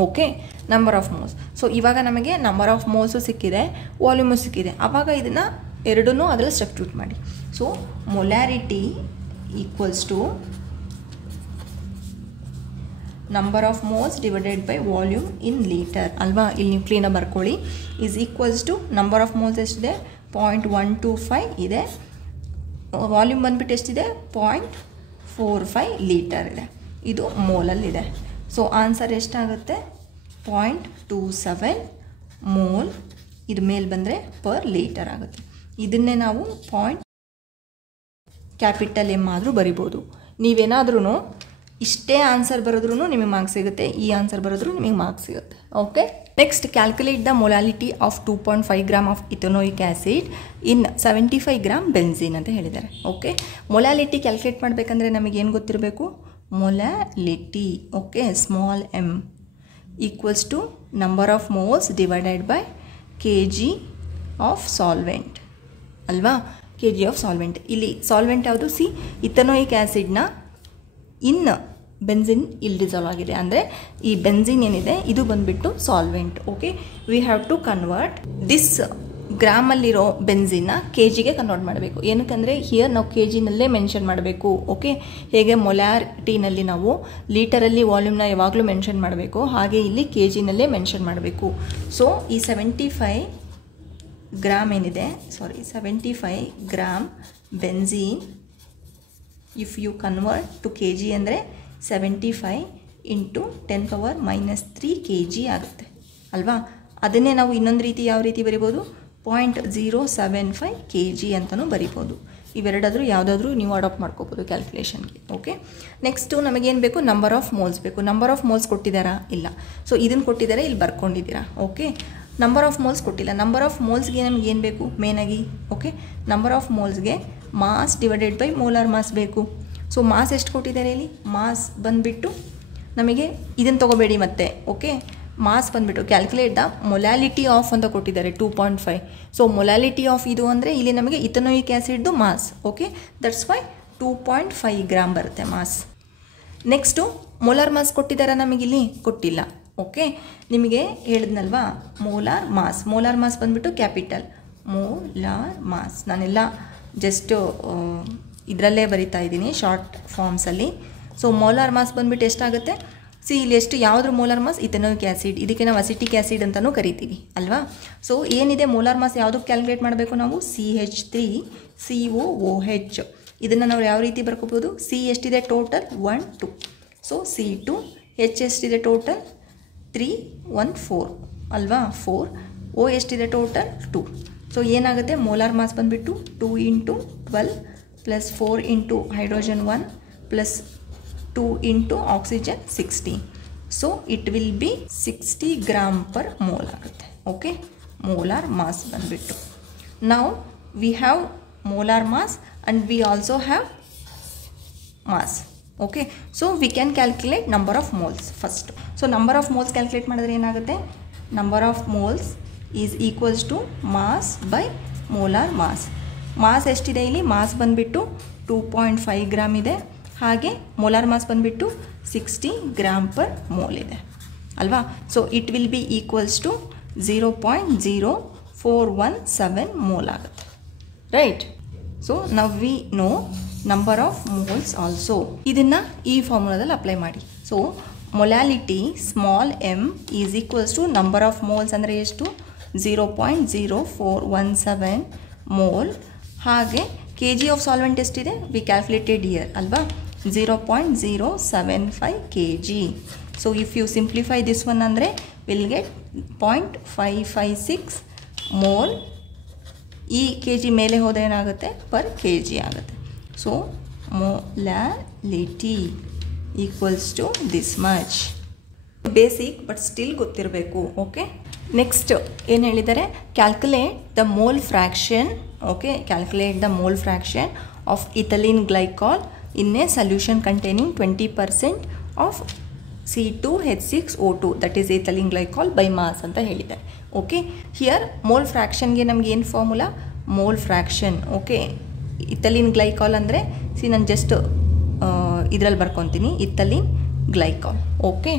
Okay, number of moles. So ಇವಾಗ ನಮಗೆ ನಂಬರ್ ಆಫ್ ಮೋಲ್ಸು ಸಿಕ್ಕಿದೆ, ವಾಲ್ಯೂಮು ಸಿಕ್ಕಿದೆ. ಆವಾಗ ಇದನ್ನು ಎರಡನ್ನೂ ಅದರಲ್ಲಿ ಸಬ್ಸ್ಟಿಟ್ಯೂಟ್ ಮಾಡಿ. So molarity equals to number of moles divided by volume in litre ಅಲ್ವಾ. ಇಲ್ಲಿ ನೀವು ಕ್ಲೀನಾಗಿ ಬರ್ಕೊಳ್ಳಿ. Is equals to number of moles ಎಷ್ಟಿದೆ 0.125 ಇದೆ, ವಾಲ್ಯೂಮ್ ಬಂದುಬಿಟ್ಟು ಎಷ್ಟಿದೆ 0.45 ಲೀಟರ್ ಇದೆ, ಇದು ಮೋಲಲ್ಲಿದೆ. ಸೊ ಆನ್ಸರ್ ಎಷ್ಟಾಗುತ್ತೆ 0.27 ಮೋಲ್, ಇದು ಮೇಲೆ ಬಂದರೆ ಪರ್ ಲೀಟರ್ ಆಗುತ್ತೆ. ಇದನ್ನೇ ನಾವು ಕ್ಯಾಪಿಟಲ್ ಎಮ್ ಆದರೂ ಬರಿಬೋದು. ನೀವೇನಾದ್ರೂ ಇಷ್ಟೇ ಆನ್ಸರ್ ಬರೋದ್ರೂ ನಿಮಗೆ ಮಾರ್ಕ್ಸ್ ಸಿಗುತ್ತೆ, ಈ ಆನ್ಸರ್ ಬರೋದ್ರೂ ನಿಮಗೆ ಮಾರ್ಕ್ಸ್ ಸಿಗುತ್ತೆ. Okay, next calculate the molality of 2.5 gram of ethanoic acid in 75 gram benzene ಅಂತ ಹೇಳಿದ್ದಾರೆ. ಓಕೆ, ಮೊಲಾಲಿಟಿ ಕ್ಯಾಲ್ಕುಲೇಟ್ ಮಾಡಬೇಕಂದ್ರೆ ನಮಗೇನು ಗೊತ್ತಿರಬೇಕು, molality okay small m equals to number of moles divided by kg of solvent ಅಲ್ವಾ. kg of solvent, ಇಲ್ಲಿ solvent ಯಾವುದು, see ethanoic ಆ್ಯಸಿಡ್ನ in benzene ಇಲ್ಲಿ ಡಿಸಾಲ್ವ್ ಆಗಿದೆ, ಅಂದರೆ ಈ ಬೆನ್ಝಿನ್ ಏನಿದೆ ಇದು ಬಂದುಬಿಟ್ಟು solvent. Okay, we have to convert this ಗ್ರಾಮಲ್ಲಿರೋ ಬೆನ್ಝಿನ್ನ K ಜಿಗೆ ಕನ್ವರ್ಟ್ ಮಾಡಬೇಕು. ಏನಕ್ಕಂದರೆ ಹಿಯರ್ ನಾವು ಕೆ ಜಿನಲ್ಲೇ ಮೆನ್ಷನ್ ಮಾಡಬೇಕು. ಓಕೆ, ಹೇಗೆ ಮೊಲಾರಿಟಿನಲ್ಲಿ ನಾವು ಲೀಟರಲ್ಲಿ ವಾಲ್ಯೂಮ್ನ ಯಾವಾಗಲೂ ಮೆನ್ಷನ್ ಮಾಡಬೇಕು, ಹಾಗೆ ಇಲ್ಲಿ ಕೆ ಜಿನಲ್ಲೇ ಮೆನ್ಷನ್ ಮಾಡಬೇಕು. ಸೊ ಈ 75 ಗ್ರಾಮ್ ಏನಿದೆ, 75 gram benzene if you convert to k g ಅಂದರೆ 75 ಇಂಟು 10⁻³ kg ಆಗುತ್ತೆ ಅಲ್ವಾ. ಅದನ್ನೇ ನಾವು ಇನ್ನೊಂದು ರೀತಿ ಯಾವ ರೀತಿ ಬರಿಬೋದು, 0.075 kg ಅಂತಲೂ ಬರಿಬೋದು. ಇವೆರಡಾದರೂ ಯಾವುದಾದ್ರೂ ನೀವು ಅಡಾಪ್ಟ್ ಮಾಡ್ಕೋಬೋದು ಕ್ಯಾಲ್ಕುಲೇಷನ್ಗೆ. ಓಕೆ, ನೆಕ್ಸ್ಟು ನಮಗೇನು ಬೇಕು, ನಂಬರ್ ಆಫ್ ಮೋಲ್ಸ್ ಬೇಕು. ನಂಬರ್ ಆಫ್ ಮೋಲ್ಸ್ ಕೊಟ್ಟಿದ್ದಾರಾ, ಇಲ್ಲ. ಸೊ ಇದನ್ನು ಕೊಟ್ಟಿದ್ದಾರೆ, ಇಲ್ಲಿ ಬರ್ಕೊಂಡಿದ್ದೀರಾ. ಓಕೆ, ನಂಬರ್ ಆಫ್ ಮೋಲ್ಸ್ ಕೊಟ್ಟಿಲ್ಲ. ನಂಬರ್ ಆಫ್ ಮೋಲ್ಸ್ಗೆ ನಮ್ಗೆ ಏನು ಬೇಕು ಮೇನಾಗಿ, ಓಕೆ ನಂಬರ್ ಆಫ್ ಮೋಲ್ಸ್ಗೆ mass divided by molar mass ಬೇಕು. ಸೊ ಮಾಸ್ ಎಷ್ಟು ಕೊಟ್ಟಿದ್ದಾರೆ ಇಲ್ಲಿ, ಮಾಸ್ ಬಂದುಬಿಟ್ಟು ನಮಗೆ ಇದನ್ನು ತೊಗೋಬೇಡಿ ಮತ್ತೆ. ಓಕೆ, ಮಾಸ್ ಬಂದುಬಿಟ್ಟು ಕ್ಯಾಲ್ಕುಲೇಟ್ ದ ಮೊಲಾಲಿಟಿ ಆಫ್ ಅಂತ ಕೊಟ್ಟಿದ್ದಾರೆ 2.5. ಸೊ ಮೊಲಾಲಿಟಿ ಆಫ್ ಇದು ಅಂದರೆ ಇಲ್ಲಿ ನಮಗೆ ಇಥನೋಯಿಕ್ ಆ್ಯಸಿಡ್ದು mass. Okay, that's why 2.5 gram ಬರುತ್ತೆ ಮಾಸ್. ನೆಕ್ಸ್ಟು ಮೋಲಾರ್ ಮಾಸ್ ಕೊಟ್ಟಿದ್ದಾರೆ, ನಮಗಿಲ್ಲಿ ಕೊಟ್ಟಿಲ್ಲ. ಓಕೆ, ನಿಮಗೆ ಹೇಳಿದ್ನಲ್ವಾ ಮೋಲಾರ್ ಮಾಸ್. ಮೋಲಾರ್ ಮಾಸ್ ಬಂದುಬಿಟ್ಟು ಕ್ಯಾಪಿಟಲ್ ಮೋಲಾರ್ ಮಾಸ್. ನಾನೆಲ್ಲ ಜಸ್ಟ್ ಇದರಲ್ಲೇ ಬರಿತಾ ಇದ್ದೀನಿ ಶಾರ್ಟ್ ಫಾರ್ಮ್ಸಲ್ಲಿ. ಸೊ ಮೋಲಾರ್ ಮಾಸ್ ಬಂದುಬಿಟ್ಟು ಎಷ್ಟಾಗುತ್ತೆ, ಸಿ ಇಲ್ಲಿ ಎಷ್ಟು ಯಾವುದ್ರ ಮೋಲಾರ್ ಮಾಸ್, ಇಥನೋಯಿಕ್ ಆ್ಯಸಿಡ್, ಇದಕ್ಕೆ ನಾವು ಅಸಿಟಿಕ್ ಆ್ಯಸಿಡ್ ಅಂತಲೂ ಕರಿತೀವಿ ಅಲ್ವಾ. ಸೊ ಏನಿದೆ ಮೋಲಾರ್ ಮಾಸ್ ಯಾವುದಕ್ಕೆ ಕ್ಯಾಲ್ಕುಲೇಟ್ ಮಾಡಬೇಕು ನಾವು, CH3COOH. ಇದನ್ನು ನಾವು ಯಾವ ರೀತಿ ಬರ್ಕೋಬೋದು, ಸಿ ಎಷ್ಟಿದೆ ಟೋಟಲ್ 1 2, ಸೊ C2, H ಎಷ್ಟಿದೆ ಟೋಟಲ್ 3 1 4 ಅಲ್ವಾ 4, O ಎಷ್ಟಿದೆ ಟೋಟಲ್ 2. ಸೊ ಏನಾಗುತ್ತೆ ಮೋಲಾರ್ ಮಾಸ್ ಬಂದುಬಿಟ್ಟು 2 × 12 plus 4 × hydrogen 1 plus 2 × oxygen 60. So it will be 60 gram per mole ಆಗುತ್ತೆ. ಓಕೆ, ಮೋಲಾರ್ ಮಾಸ್ ಬಂದುಬಿಟ್ಟು. ನಾವು we have molar mass and we also have mass. Okay, so we can calculate number of moles first. So number of moles calculate ಮಾಡಿದ್ರೆ ಏನಾಗುತ್ತೆ, number of moles is equals to mass by molar mass. Mass ಎಷ್ಟಿದೆ ಇಲ್ಲಿ, mass ಬಂದುಬಿಟ್ಟು 2.5 gram ಇದೆ, ಹಾಗೆ molar mass ಬಂದುಬಿಟ್ಟು 60 gram per mole ಇದೆ ಅಲ್ವಾ. So it will be equals to 0.0417 mole ಆಗುತ್ತೆ, right. So now we know number of moles also. ಇದನ್ನು ಈ ಫಾರ್ಮುಲಾದಲ್ಲಿ ಅಪ್ಲೈ ಮಾಡಿ. So molality small m is equals to number of moles ಅಂದರೆ ಎಷ್ಟು, 0.0417 ಮೋಲ್. ಹಾಗೆ ಕೆ ಜಿ ಆಫ್ ಸಾಲ್ವೆಂಟ್ ಎಷ್ಟಿದೆ, we calculated here ಅಲ್ವಾ, 0.075 kg. So if you simplify this one ಅಂದರೆ ವಿಲ್ ಗೆಟ್ 0.556 ಮೋಲ್. ಈ ಕೆ ಜಿ ಮೇಲೆ ಹೋದ ಏನಾಗುತ್ತೆ, ಪರ್ ಕೆ ಜಿ ಆಗುತ್ತೆ. So molality equals to this much. Basic but still ಗೊತ್ತಿರಬೇಕು. Okay, next ಏನು ಹೇಳಿದ್ದಾರೆ, calculate the mole fraction. Okay, calculate the mole fraction of ethylene glycol in a solution containing 20% of C2H6O2 that is ethylene glycol by mass ಅಂತ ಹೇಳಿದ್ದಾರೆ. Okay, here mole ಫ್ರ್ಯಾಕ್ಷನ್ಗೆ ನಮ್ಗೆ ಏನು formula, mole fraction. Okay, ethylene glycol ಅಂದರೆ ನಾನು just ಇದರಲ್ಲಿ ಬರ್ಕೊತೀನಿ, ethylene glycol. Okay,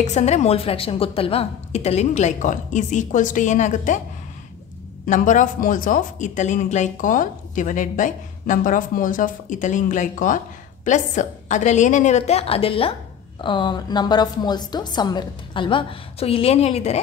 x ಅಂದರೆ ಮೋಲ್ ಫ್ರ್ಯಾಕ್ಷನ್ ಗೊತ್ತಲ್ವಾ, ethylene glycol is equals to ಏನಾಗುತ್ತೆ, number of moles of ethylene glycol divided by number of moles of ethylene glycol plus ಅದರಲ್ಲಿ ಏನೇನಿರುತ್ತೆ ಅದೆಲ್ಲ ನಂಬರ್ ಆಫ್ ಮೋಲ್ಸ್ದು ಸಮ್ ಇರುತ್ತೆ ಅಲ್ವಾ. ಸೊ ಇಲ್ಲೇನು ಹೇಳಿದ್ದಾರೆ,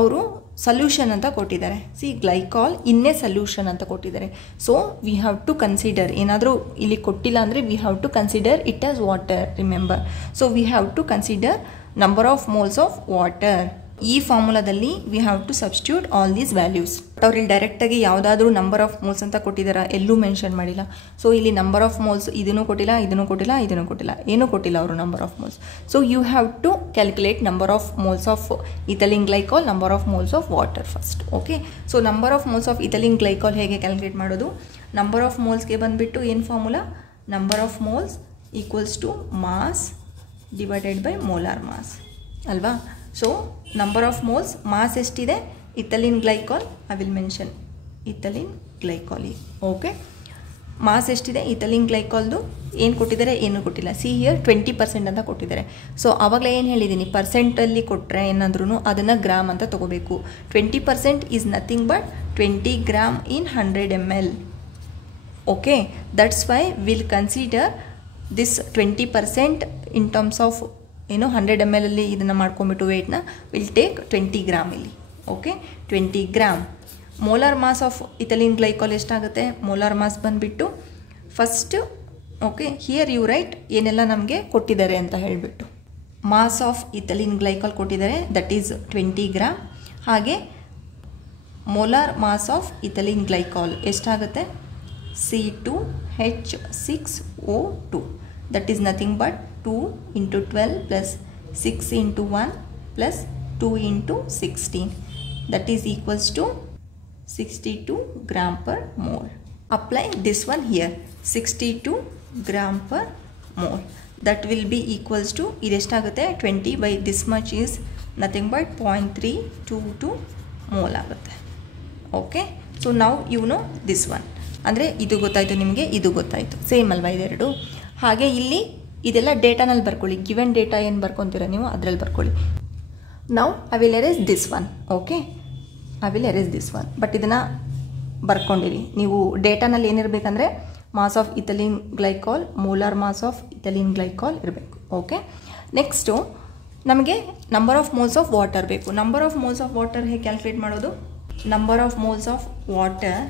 ಅವರು ಸೊಲ್ಯೂಷನ್ ಅಂತ ಕೊಟ್ಟಿದ್ದಾರೆ. See glycol in a solution ಅಂತ ಕೊಟ್ಟಿದ್ದಾರೆ. So we have to consider, ಏನಾದರೂ ಇಲ್ಲಿ ಕೊಟ್ಟಿಲ್ಲ ಅಂದರೆ we have to consider it as water, remember. So we have to consider number of moles of water. ಈ ಫಾರ್ಮುಲಾದಲ್ಲಿ we have to substitute all these values. ಅವ್ರು ಇಲ್ಲಿ ಡೈರೆಕ್ಟಾಗಿ ಯಾವುದಾದ್ರೂ ನಂಬರ್ ಆಫ್ ಮೋಲ್ಸ್ ಅಂತ ಕೊಟ್ಟಿದ್ದಾರೆ, ಎಲ್ಲೂ ಮೆನ್ಷನ್ ಮಾಡಿಲ್ಲ. ಸೊ ಇಲ್ಲಿ ನಂಬರ್ ಆಫ್ ಮೋಲ್ಸ್ ಇದನ್ನು ಕೊಟ್ಟಿಲ್ಲ, ಇದನ್ನು ಕೊಟ್ಟಿಲ್ಲ, ಇದನ್ನು ಕೊಟ್ಟಿಲ್ಲ, ಏನೂ ಕೊಟ್ಟಿಲ್ಲ ಅವರು number of moles. So you have to calculate number of moles of ethylene glycol, number of moles of water first. Okay, so number of moles of ethylene glycol ಹೇಗೆ ಕ್ಯಾಲ್ಕುಲೇಟ್ ಮಾಡೋದು? ನಂಬರ್ ಆಫ್ ಮೋಲ್ಸ್ಗೆ ಬಂದುಬಿಟ್ಟು ಏನು formula? Number of moles equals to mass divided by molar mass ಅಲ್ವಾ. So number of moles, mass ಎಷ್ಟಿದೆ ethylene glycol, I will mention ethylene glycol. Okay, mass ಎಷ್ಟಿದೆ ethylene ಗ್ಲೈಕಾಲ್ದು, ಏನು ಕೊಟ್ಟಿದ್ದಾರೆ, ಏನು ಕೊಟ್ಟಿಲ್ಲ. ಸಿ ಹಿಯರ್ 20% ಅಂತ ಕೊಟ್ಟಿದ್ದಾರೆ. ಸೊ ಆವಾಗಲೇ ಏನು ಹೇಳಿದ್ದೀನಿ, ಪರ್ಸೆಂಟಲ್ಲಿ ಕೊಟ್ಟರೆ ಏನಾದ್ರೂ ಅದನ್ನು ಗ್ರಾಮ್ ಅಂತ ತೊಗೋಬೇಕು. 20% is nothing but 20 gram in 100 ml. Okay, that's why will consider this 20% in terms of 100 ml ಅಲ್ಲಿ ಇದನ್ನು ಮಾಡ್ಕೊಂಬಿಟ್ಟು ವೆಯ್ಟ್ನ ವಿಲ್ ಟೇಕ್ 20 ಗ್ರಾಮ್ ಇಲ್ಲಿ. Okay, 20 gram. Molar mass of ethylene glycol ಎಷ್ಟಾಗುತ್ತೆ? ಮೋಲಾರ್ ಮಾಸ್ ಬಂದುಬಿಟ್ಟು first, okay, here you write ಏನೆಲ್ಲ ನಮಗೆ ಕೊಟ್ಟಿದ್ದಾರೆ ಅಂತ ಹೇಳಿಬಿಟ್ಟು. ಮಾಸ್ ಆಫ್ ಇಥಿಲೀನ್ ಗ್ಲೈಕಾಲ್ ಕೊಟ್ಟಿದ್ದಾರೆ, ದಟ್ ಈಸ್ 20 ಗ್ರಾಮ್. ಹಾಗೆ molar mass of ethylene glycol ಎಷ್ಟಾಗುತ್ತೆ? C2H6O2, that is nothing but 2 into 12 plus 6 into 1 plus 2 into 16, that is equals to 62 gram per mole. Apply this one here, 62 gram per mole, that will be equals to, idestaಗುತ್ತೆ 20 by this much is nothing but 0.322 mole ಆಗುತ್ತೆ. Okay, so ನಾವು you know this one, ಅಂದರೆ ಇದು ಗೊತ್ತಾಯಿತು ನಿಮಗೆ, ಇದು ಗೊತ್ತಾಯಿತು, same ಅಲ್ವಾ ಇದೆರಡು. ಹಾಗೆ ಇಲ್ಲಿ ಇದೆಲ್ಲ ಡೇಟಾನಲ್ಲಿ ಬರ್ಕೊಳ್ಳಿ, ಗಿವೆನ್ ಡೇಟಾ ಏನು ಬರ್ಕೊತೀರ ನೀವು ಅದರಲ್ಲಿ ಬರ್ಕೊಳ್ಳಿ. ನಾವು I will erase this one. Okay, I will erase this one, but ಇದನ್ನು ಬರ್ಕೊಂಡಿರಿ ನೀವು. ಡೇಟಾನಲ್ಲಿ ಏನಿರಬೇಕಂದ್ರೆ mass of ethylene glycol, molar mass of ethylene glycol ಇರಬೇಕು. ಓಕೆ, ನೆಕ್ಸ್ಟು ನಮಗೆ number of moles of water ಬೇಕು. Number of moles of water ಹೇಗೆ calculate ಮಾಡೋದು? Number of moles of water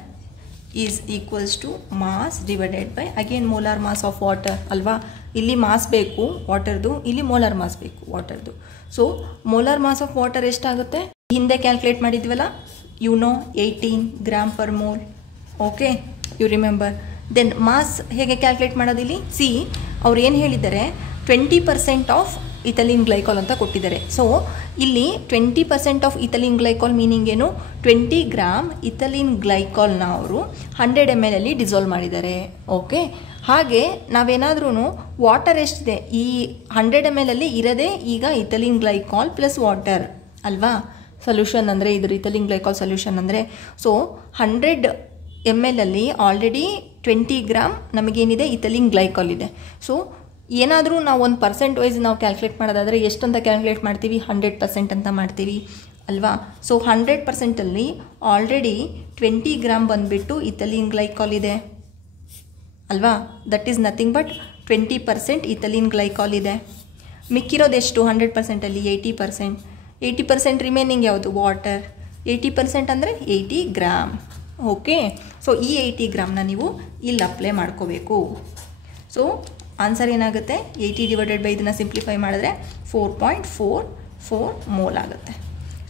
is equals to mass divided by again molar mass of water ಅಲ್ವಾ. ಇಲ್ಲಿ mass ಬೇಕು ವಾಟರ್ದು, ಇಲ್ಲಿ ಮೋಲಾರ್ ಮಾಸ್ ಬೇಕು ವಾಟರ್ದು. So molar mass of water ಎಷ್ಟಾಗುತ್ತೆ? ಹಿಂದೆ ಕ್ಯಾಲ್ಕುಲೇಟ್ ಮಾಡಿದ್ವಲ್ಲ, 18 gram per mole. Okay, you remember. Then mass ಹೇಗೆ ಕ್ಯಾಲ್ಕುಲೇಟ್ ಮಾಡೋದಿಲ್ಲಿ? ಸಿ ಅವ್ರು ಏನು ಹೇಳಿದ್ದಾರೆ, 20% ಆಫ್ ಇಥಿಲೀನ್ ಗ್ಲೈಕಾಲ್ ಅಂತ ಕೊಟ್ಟಿದ್ದಾರೆ. ಸೊ ಇಲ್ಲಿ 20% ಆಫ್ ಇಥಿಲೀನ್ ಗ್ಲೈಕಾಲ್ ಮೀನಿಂಗ್ ಏನು? 20 ಗ್ರಾಮ್ ಇಥಿಲೀನ್ ಗ್ಲೈಕಾಲ್ನ ಅವರು 100 ml ಅಲ್ಲಿ ಡಿಸಾಲ್ವ್ ಮಾಡಿದ್ದಾರೆ. ಓಕೆ, ಹಾಗೆ ನಾವೇನಾದ್ರೂ ವಾಟರ್ ಎಷ್ಟಿದೆ, ಈ 100 ml ಅಲ್ಲಿ ಇರೋದೇ ಈಗ ಇಥಿಲೀನ್ ಗ್ಲೈಕಾಲ್ ಪ್ಲಸ್ ವಾಟರ್ ಅಲ್ವಾ. ಸೊಲ್ಯೂಷನ್ ಅಂದರೆ ಇದ್ರ ಇಥಿಲೀನ್ ಗ್ಲೈಕಾಲ್ ಸೊಲ್ಯೂಷನ್ ಅಂದರೆ, ಸೊ 100 ml ಅಲ್ಲಿ ಆಲ್ರೆಡಿ 20 ಗ್ರಾಮ್ ನಮಗೇನಿದೆ ಇಥಿಲೀನ್ ಗ್ಲೈಕಾಲ್ ಇದೆ. ಸೊ ಏನಾದರೂ ನಾವು ಒಂದು ಪರ್ಸೆಂಟ್ ವೈಸ್ ನಾವು ಕ್ಯಾಲ್ಕುಲೇಟ್ ಮಾಡೋದಾದರೆ ಎಷ್ಟಂತ ಕ್ಯಾಲ್ಕುಲೇಟ್ ಮಾಡ್ತೀವಿ? 100% ಅಂತ ಮಾಡ್ತೀವಿ ಅಲ್ವಾ. ಸೊ 100%ಅಲ್ಲಿ ಆಲ್ರೆಡಿ 20 ಗ್ರಾಮ್ ಬಂದುಬಿಟ್ಟು ಇಥಿಲೀನ್ ಗ್ಲೈಕಾಲ್ ಇದೆ ಅಲ್ವಾ. That is nothing but 20% ethylene glycol ಇದೆ. ಮಿಕ್ಕಿರೋದೆಷ್ಟು 100%ಅಲ್ಲಿ? 80%. 80% ರಿಮೈನಿಂಗ್ ಯಾವುದು? ವಾಟರ್. 80% ಅಂದರೆ 80 ಗ್ರಾಮ್. ಓಕೆ, ಸೊ ಈ 80 ಗ್ರಾಮ್ನ ನೀವು ಇಲ್ಲಿ ಅಪ್ಲೈ ಮಾಡ್ಕೋಬೇಕು. ಸೊ ಆನ್ಸರ್ ಏನಾಗುತ್ತೆ? 80 ಡಿವೈಡೆಡ್ ಬೈ ಇದನ್ನು ಸಿಂಪ್ಲಿಫೈ ಮಾಡಿದ್ರೆ 4.44 ಮೋಲ್ ಆಗುತ್ತೆ.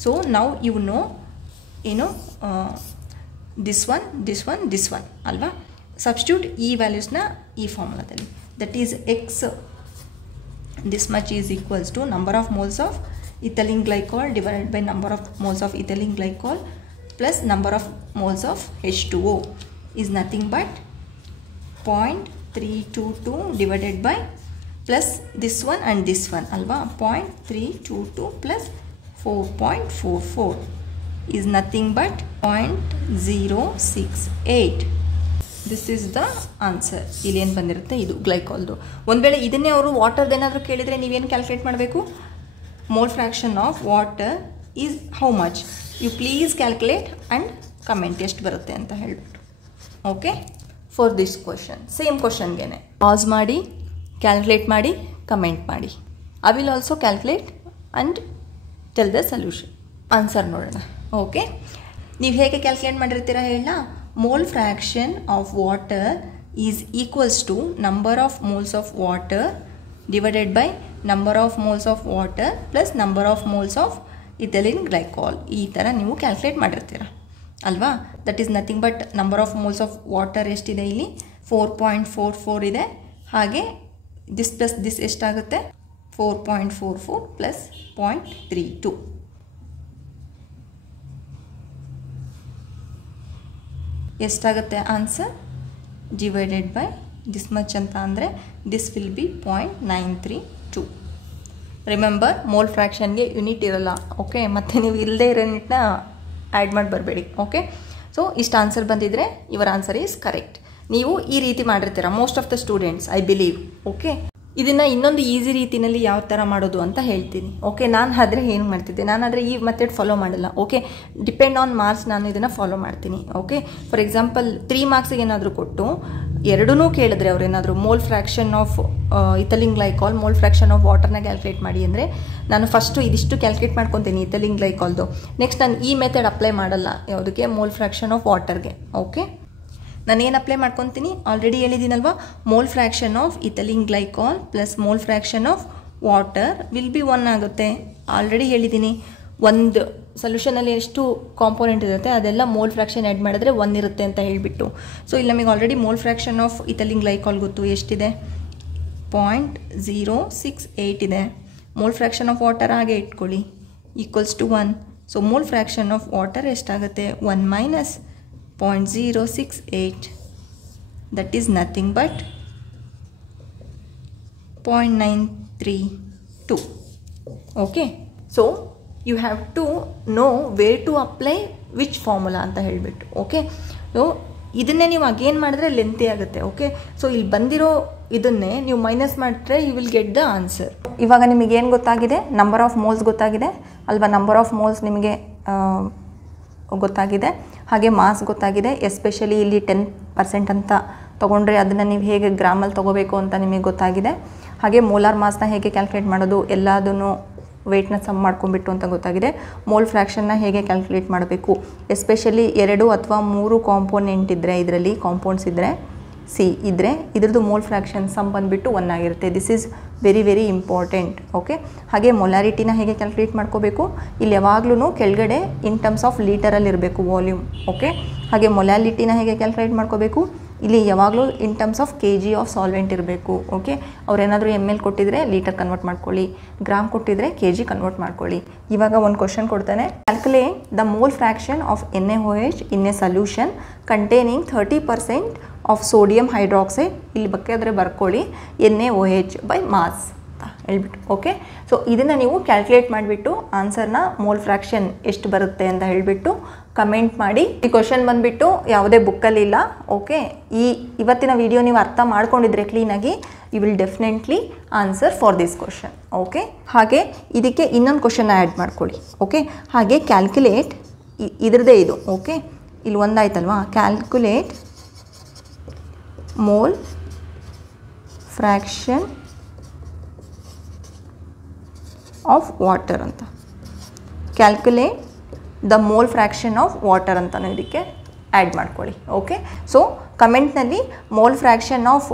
ಸೊ ನಾವು ಇವು ನೋ ಏನು ದಿಸ್ ಒನ್ ಅಲ್ವಾ. ಸಬ್ಸ್ಟಿಟ್ಯೂಟ್ ಈ ವ್ಯಾಲ್ಯೂಸ್ನ ಈ ಫಾರ್ಮುಲಾದಲ್ಲಿ, that is x this much is equals to number of moles of ethylene glycol divided by number of moles of ethylene glycol plus number of moles of H2O is nothing but 0.322 divided by plus this one and this one alva. 0.322 plus 4.44 is nothing but 0.068. This is the answer. ಇಲ್ಲಿ ಏನು ಬಂದಿರುತ್ತೆ ಇದು ಗ್ಲೈಕಾಲ್ದು. ಒಂದು ವೇಳೆ ಇದನ್ನೇ ಅವರು ವಾಟರ್ದು ಏನಾದರೂ ಕೇಳಿದರೆ ನೀವೇನು ಕ್ಯಾಲ್ಕುಲೇಟ್ ಮಾಡಬೇಕು? Mole fraction of water is how much? You please calculate and comment ಎಷ್ಟು ಬರುತ್ತೆ ಅಂತ ಹೇಳಿಬಿಟ್ಟು. Okay, for this question same ಕ್ವಶನ್ಗೆ ಪಾಸ್ ಮಾಡಿ, ಕ್ಯಾಲ್ಕುಲೇಟ್ ಮಾಡಿ, ಕಮೆಂಟ್ ಮಾಡಿ. I will also calculate and tell the solution. Answer ನೋಡೋಣ. ಓಕೆ, ನೀವು ಹೇಗೆ ಕ್ಯಾಲ್ಕುಲೇಟ್ ಮಾಡಿರ್ತೀರಾ ಹೇಳ? Mole fraction of water is equals to number of moles of water divided by number of moles of water plus number of moles of ethylene glycol. ಈ ಥರ ನೀವು calculate ಮಾಡಿರ್ತೀರ ಅಲ್ವಾ? That is nothing but number of moles of water ಎಷ್ಟಿದೆ ಇಲ್ಲಿ? 4.44 ಇದೆ. ಹಾಗೆ this plus this ಎಷ್ಟಾಗುತ್ತೆ? 4.44 plus 0.32. ಎಷ್ಟಾಗುತ್ತೆ answer? Divided by this much ಅಂತ ಅಂದರೆ this will be 0.932. Remember, mole ಫ್ರ್ಯಾಕ್ಷನ್ಗೆ ಯೂನಿಟ್ ಇರಲ್ಲ. ಓಕೆ, ಮತ್ತು ನೀವು ಇಲ್ಲದೇ ಇರೋ ಯೂನಿಟ್ನ ಆ್ಯಡ್ ಮಾಡಿ ಬರಬೇಡಿ. ಓಕೆ, ಸೊ ಇಷ್ಟು ಆನ್ಸರ್ ಬಂದಿದ್ದರೆ ಯುವರ್ ಆನ್ಸರ್ ಈಸ್ ಕರೆಕ್ಟ್. ನೀವು ಈ ರೀತಿ ಮಾಡಿರ್ತೀರ most of the students, I believe. Okay, ಇದನ್ನು ಇನ್ನೊಂದು ಈಸಿ ರೀತಿಯಲ್ಲಿ ಯಾವ ಥರ ಮಾಡೋದು ಅಂತ ಹೇಳ್ತೀನಿ. ಓಕೆ, ನಾನು ಆದರೆ ಏನು ಮಾಡ್ತಿದ್ದೆ, ನಾನಾದರೆ ಈ ಮೆಥಡ್ ಫಾಲೋ ಮಾಡಲ್ಲ. ಓಕೆ, ಡಿಪೆಂಡ್ ಆನ್ ಮಾರ್ಕ್ಸ್ ನಾನು ಇದನ್ನು ಫಾಲೋ ಮಾಡ್ತೀನಿ. ಓಕೆ, ಫಾರ್ ಎಕ್ಸಾಂಪಲ್ 3 ಮಾರ್ಕ್ಸಿಗೆ ಏನಾದರೂ ಕೊಟ್ಟು ಎರಡೂ ಕೇಳಿದ್ರೆ ಅವ್ರೇನಾದರೂ mole fraction of ethylene glycol, mole fraction of ವಾಟರ್ನ ಕ್ಯಾಲ್ಕುಲೇಟ್ ಮಾಡಿ ಅಂದರೆ ನಾನು ಫಸ್ಟು ಇದಿಷ್ಟು ಕ್ಯಾಲ್ಕುಲೇಟ್ ಮಾಡ್ಕೊತೀನಿ ಇಥಿಲಿನ್ ಗ್ಲೈಕಾಲ್ದು. ನೆಕ್ಸ್ಟ್ ನಾನು ಈ ಮೆಥಡ್ ಅಪ್ಲೈ ಮಾಡಲ್ಲ ಯಾವುದಕ್ಕೆ? ಮೋಲ್ ಫ್ರ್ಯಾಕ್ಷನ್ ಆಫ್ ವಾಟರ್ಗೆ. ಓಕೆ, ನಾನೇನು ಅಪ್ಲೈ ಮಾಡ್ಕೊತೀನಿ? ಆಲ್ರೆಡಿ ಹೇಳಿದ್ದೀನಲ್ವಾ, mole fraction of ethylene glycol plus mole fraction of water will be 1 ಆಗುತ್ತೆ. ಆಲ್ರೆಡಿ ಹೇಳಿದ್ದೀನಿ, ಒಂದು ಸೊಲ್ಯೂಷನಲ್ಲಿ ಎಷ್ಟು ಕಾಂಪೋನೆಂಟ್ ಇರುತ್ತೆ ಅದೆಲ್ಲ ಮೋಲ್ ಫ್ರ್ಯಾಕ್ಷನ್ ಆ್ಯಡ್ ಮಾಡಿದ್ರೆ 1 ಇರುತ್ತೆ ಅಂತ ಹೇಳಿಬಿಟ್ಟು. ಸೊ ಇಲ್ಲಿ ನಮಗೆ already mole fraction of ethylene glycol ಗೊತ್ತು, ಎಷ್ಟಿದೆ? 0.068 ಇದೆ. ಮೋಲ್ ಫ್ರ್ಯಾಕ್ಷನ್ ಆಫ್ ವಾಟರ್ ಹಾಗೆ ಇಟ್ಕೊಳ್ಳಿ, equals to 1. So mole fraction of water ಎಷ್ಟಾಗುತ್ತೆ? 1 minus 0.068, that is nothing but 0.932. okay, so you have to know where to apply which formula ಅಂತ ಹೇಳಿಬಿಟ್ಟು. Okay, so ಇದನ್ನೇ ನೀವು ಅಗೇನ್ ಮಾಡಿದ್ರೆ ಲೆಂತಿ ಆಗುತ್ತೆ. Okay, so ಇಲ್ಲಿ ಬಂದಿರೋ ಇದನ್ನೇ ನೀವು ಮೈನಸ್ ಮಾಡಿದ್ರೆ you will get the answer. ಇವಾಗ ನಿಮಗೇನು ಗೊತ್ತಾಗಿದೆ? ನಂಬರ್ ಆಫ್ ಮೋಲ್ಸ್ ಗೊತ್ತಾಗಿದೆ ಅಲ್ವಾ? ನಂಬರ್ ಆಫ್ ಮೋಲ್ಸ್ ನಿಮಗೆ ಗೊತ್ತಾಗಿದೆ, ಹಾಗೆ ಮಾಸ್ ಗೊತ್ತಾಗಿದೆ. ಎಸ್ಪೆಷಲಿ ಇಲ್ಲಿ 10% ಅಂತ ತೊಗೊಂಡ್ರೆ ಅದನ್ನು ನೀವು ಹೇಗೆ ಗ್ರಾಮಲ್ಲಿ ತೊಗೋಬೇಕು ಅಂತ ನಿಮಗೆ ಗೊತ್ತಾಗಿದೆ. ಹಾಗೆ ಮೋಲಾರ್ ಮಾಸ್ನ ಹೇಗೆ ಕ್ಯಾಲ್ಕುಲೇಟ್ ಮಾಡೋದು, ಎಲ್ಲದನ್ನು ವೆಯ್ಟ್ನ ಸಮ್ ಮಾಡ್ಕೊಂಡ್ಬಿಟ್ಟು ಅಂತ ಗೊತ್ತಾಗಿದೆ. ಮೋಲ್ ಫ್ರ್ಯಾಕ್ಷನ್ನ ಹೇಗೆ ಕ್ಯಾಲ್ಕುಲೇಟ್ ಮಾಡಬೇಕು, ಎಸ್ಪೆಷಲಿ 2 ಅಥವಾ 3 ಕಾಂಪೋನೆಂಟ್ ಇದ್ದರೆ, ಇದರಲ್ಲಿ ಕಾಂಪೌಂಡ್ಸ್ ಇದ್ದರೆ, ಸಿ ಇದ್ದರೆ ಇದ್ರದ್ದು ಮೋಲ್ ಫ್ರ್ಯಾಕ್ಷನ್ ಸಮ್ ಬಂದುಬಿಟ್ಟು 1 ಆಗಿರುತ್ತೆ. This is very very important. Okay, ಹಾಗೆ ಮೊಲಾರಿಟಿನ ಹೇಗೆ ಕ್ಯಾಲ್ಕುಲೇಟ್ ಮಾಡ್ಕೋಬೇಕು? ಇಲ್ಲಿ ಯಾವಾಗಲೂ ಕೆಳಗಡೆ ಇನ್ ಟರ್ಮ್ಸ್ ಆಫ್ ಲೀಟರಲ್ಲಿ ಇರಬೇಕು ವಾಲ್ಯೂಮ್. ಓಕೆ, ಹಾಗೆ ಮೊಲಾಲಿಟಿನ ಹೇಗೆ ಕ್ಯಾಲ್ಕುಲೇಟ್ ಮಾಡ್ಕೋಬೇಕು? ಇಲ್ಲಿ ಯಾವಾಗಲೂ ಇನ್ terms of kg of solvent ಇರಬೇಕು. ಓಕೆ, ಅವ್ರೇನಾದರೂ ml ಕೊಟ್ಟಿದ್ರೆ ಲೀಟರ್ ಕನ್ವರ್ಟ್ ಮಾಡ್ಕೊಳ್ಳಿ, ಗ್ರಾಮ್ ಕೊಟ್ಟಿದ್ರೆ kg ಕನ್ವರ್ಟ್ ಮಾಡ್ಕೊಳ್ಳಿ. ಇವಾಗ ಒಂದು ಕ್ವಶನ್ ಕೊಡ್ತಾನೆ, calculate the mole fraction of NaOH in a solution containing 30% of sodium hydroxide. ಇಲ್ಲಿ ಬೇಕಾದರೆ ಬರ್ಕೊಳ್ಳಿ NaOH ಬೈ ಮಾಸ್ ಅಂತ ಹೇಳ್ಬಿಟ್ಟು. ಓಕೆ, ಸೊ ಇದನ್ನು ನೀವು ಕ್ಯಾಲ್ಕುಲೇಟ್ ಮಾಡಿಬಿಟ್ಟು ಆನ್ಸರ್ನ ಮೋಲ್ ಫ್ರ್ಯಾಕ್ಷನ್ ಎಷ್ಟು ಬರುತ್ತೆ ಅಂತ ಹೇಳಿಬಿಟ್ಟು ಕಮೆಂಟ್ ಮಾಡಿ. ಈ ಕ್ವಶನ್ ಬಂದುಬಿಟ್ಟು ಯಾವುದೇ ಬುಕ್ಕಲ್ಲಿಲ್ಲ. ಓಕೆ, ಇವತ್ತಿನ ವಿಡಿಯೋ ನೀವು ಅರ್ಥ ಮಾಡ್ಕೊಂಡಿದ್ರೆ ಕ್ಲೀನಾಗಿ, you will definitely answer for this question. Okay, ಹಾಗೆ ಇದಕ್ಕೆ ಇನ್ನೊಂದು ಕ್ವಶನ್ ಆ್ಯಡ್ ಮಾಡ್ಕೊಳ್ಳಿ. ಓಕೆ, ಹಾಗೆ ಕ್ಯಾಲ್ಕುಲೇಟ್ ಇದ್ರದ್ದೇ ಇದು. ಓಕೆ, ಇಲ್ಲಿ ಒಂದಾಯ್ತಲ್ವಾ, calculate mole fraction of water ಅಂತ. Calculate the mole fraction of water ಅಂತಲೂ ಇದಕ್ಕೆ ಆ್ಯಡ್ ಮಾಡ್ಕೊಳ್ಳಿ. ಓಕೆ, ಸೊ ಕಮೆಂಟ್ನಲ್ಲಿ ಮೋಲ್ ಫ್ರ್ಯಾಕ್ಷನ್ ಆಫ್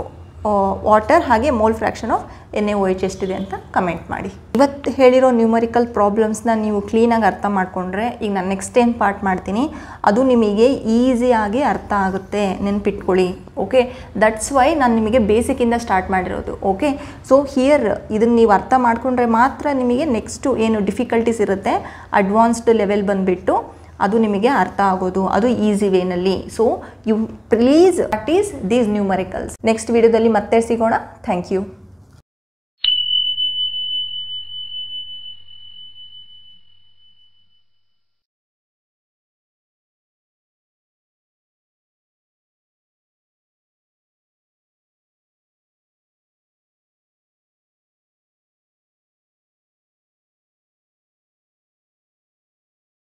ವಾಟರ್ ಹಾಗೆ ಮೋಲ್ ಫ್ರ್ಯಾಕ್ಷನ್ ಆಫ್ NaOH ಎಷ್ಟಿದೆ ಅಂತ ಕಮೆಂಟ್ ಮಾಡಿ. ಇವತ್ತು ಹೇಳಿರೋ ನ್ಯೂಮರಿಕಲ್ ಪ್ರಾಬ್ಲಮ್ಸ್ನ ನೀವು ಕ್ಲೀನಾಗಿ ಅರ್ಥ ಮಾಡಿಕೊಂಡ್ರೆ, ಈಗ ನಾನು ನೆಕ್ಸ್ಟ್ ಏನು ಪಾರ್ಟ್ ಮಾಡ್ತೀನಿ ಅದು ನಿಮಗೆ ಈಸಿಯಾಗಿ ಅರ್ಥ ಆಗುತ್ತೆ, ನೆನ್ಪಿಟ್ಕೊಳ್ಳಿ. ಓಕೆ, ದಟ್ಸ್ ವೈ ನಾನು ನಿಮಗೆ ಬೇಸಿಕ್ಕಿಂದ ಸ್ಟಾರ್ಟ್ ಮಾಡಿರೋದು. ಓಕೆ, ಸೊ ಹಿಯರ್ ಇದನ್ನು ನೀವು ಅರ್ಥ ಮಾಡಿಕೊಂಡ್ರೆ ಮಾತ್ರ ನಿಮಗೆ ನೆಕ್ಸ್ಟು ಏನು ಡಿಫಿಕಲ್ಟೀಸ್ ಇರುತ್ತೆ ಅಡ್ವಾನ್ಸ್ಡ್ ಲೆವೆಲ್ ಬಂದುಬಿಟ್ಟು ಅದು ನಿಮಗೆ ಅರ್ಥ ಆಗೋದು, ಅದು ಈಸಿ ವೇನಲ್ಲಿ. So you please practise these numericals. Next ವಿಡಿಯೋದಲ್ಲಿ ಮತ್ತೆ ಸಿಗೋಣ. Thank you.